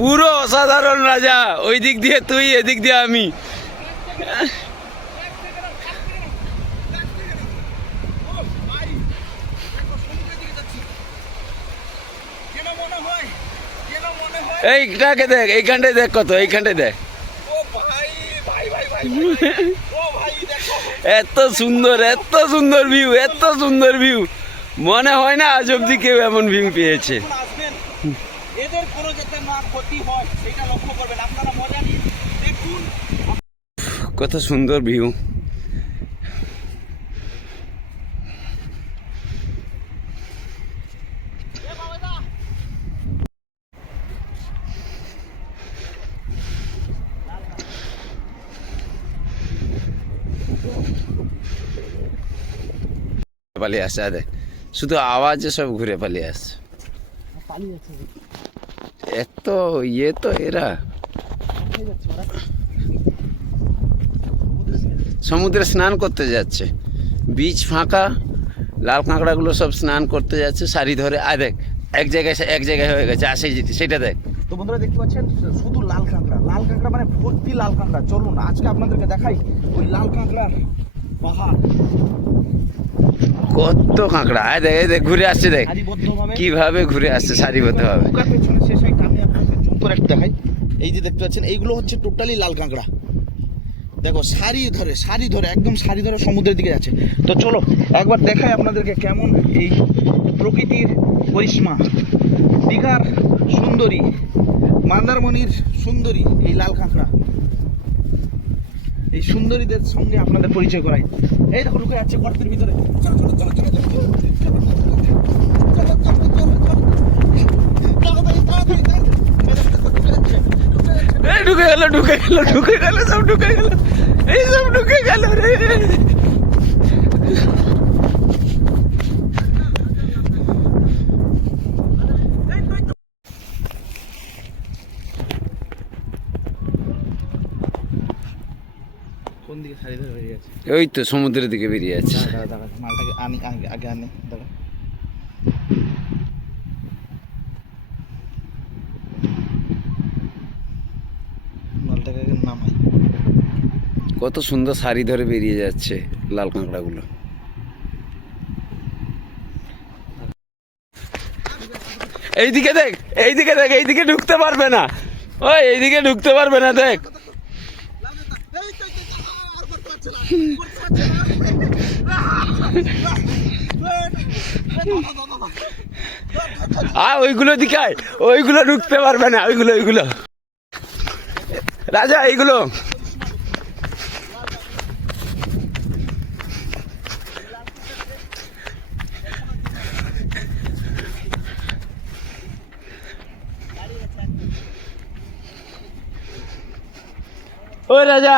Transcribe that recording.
পুরো অসাধারণ রাজা। ওই দিক দিয়ে তুই, এদিক দিয়ে আমি। এইটাকে দেখ? এইখানটায় দেখ কত, এইখানটায় দেখ। এত সুন্দর এত সুন্দর ভিউ এত সুন্দর ভিউ মনে হয় না আজ অব্দি কেউ এমন ভিউ পেয়েছে। এদের কোনো যাতে না ক্ষতি হয়, সেটা লক্ষ্য করবেন। আপনারা মজা নিন, দেখুন। কত সুন্দর ভিউ। পালিয়ে আসছে আরে। শুধু আওয়াজে সব ঘুরে পালিয়ে আসছে পালিয়ে যাচ্ছে এত ইয়ে তো এরা। সমুদ্রে স্নান করতে যাচ্ছে। বিচ ফাঁকা লাল কাঁকড়াগুলো সব স্নান করতে যাচ্ছে শাড়ি ধরে। আর দেখ এক জায়গায় সে- এক জায়গায় হয়ে গেছে আসে সেটা দেখ। তো বন্ধুরা দেখতে পাচ্ছেন শুধু লাল কাঁকড়া লাল কাঁকড়া মানে ভর্তি লাল কাঁকড়া। চলুন আজকে আপনাদেরকে দেখাই ওই লাল কাঁকড়ার পাহাড়। কত কাঁকড়া। আয় দেখ দেখ ঘুরে আসছে দেখ। কীভাবে ঘুরে আসছে হয় জুম করে দেখাই। এই যে দেখতে পাচ্ছেন এইগুলো হচ্ছে টোটালি লাল কাঁকড়া। দেখো সারি ধরে সারি ধরে একদম সারি ধরে সমুদ্রের দিকে যাচ্ছে। তো চলো একবার দেখাই আপনাদেরকে কেমন এই প্রকৃতির করিশ্মা দীঘার সুন্দরী মন্দারমণির সুন্দরী এই লাল কাঁকড়া। এই সুন্দরীদের সঙ্গে আপনাদের পরিচয় করাই এই দেখো লুকে যাচ্ছে গর্তের ভিতরে ঢুকে গেল ঢুকে গেল ঢুকে গেল সব ঢুকে গেল এই সব ঢুকে গেল রে কোন দিকে সারি ধরে বেরিয়ে আছে ওই তো সমুদ্রের দিকে বেরিয়ে দাঁড়া দাঁড়া মালটাকে আনি আগে আগে আনে দাঁড়া। মালটাকে নামাই। কত সুন্দর শাড়ি ধরে বেরিয়ে যাচ্ছে লাল কাঁকড়াগুলো। এইদিকে দেখ এইদিকে দেখ এইদিকে ঢুকতে পারবে না। ওই এইদিকে ঢুকতে পারবে না দেখ। ওইগুলো দিকে আয়। ওইগুলো ঢুকতে পারবে না ওইগুলো ওইগুলো রাজা এইগুলো ও রাজা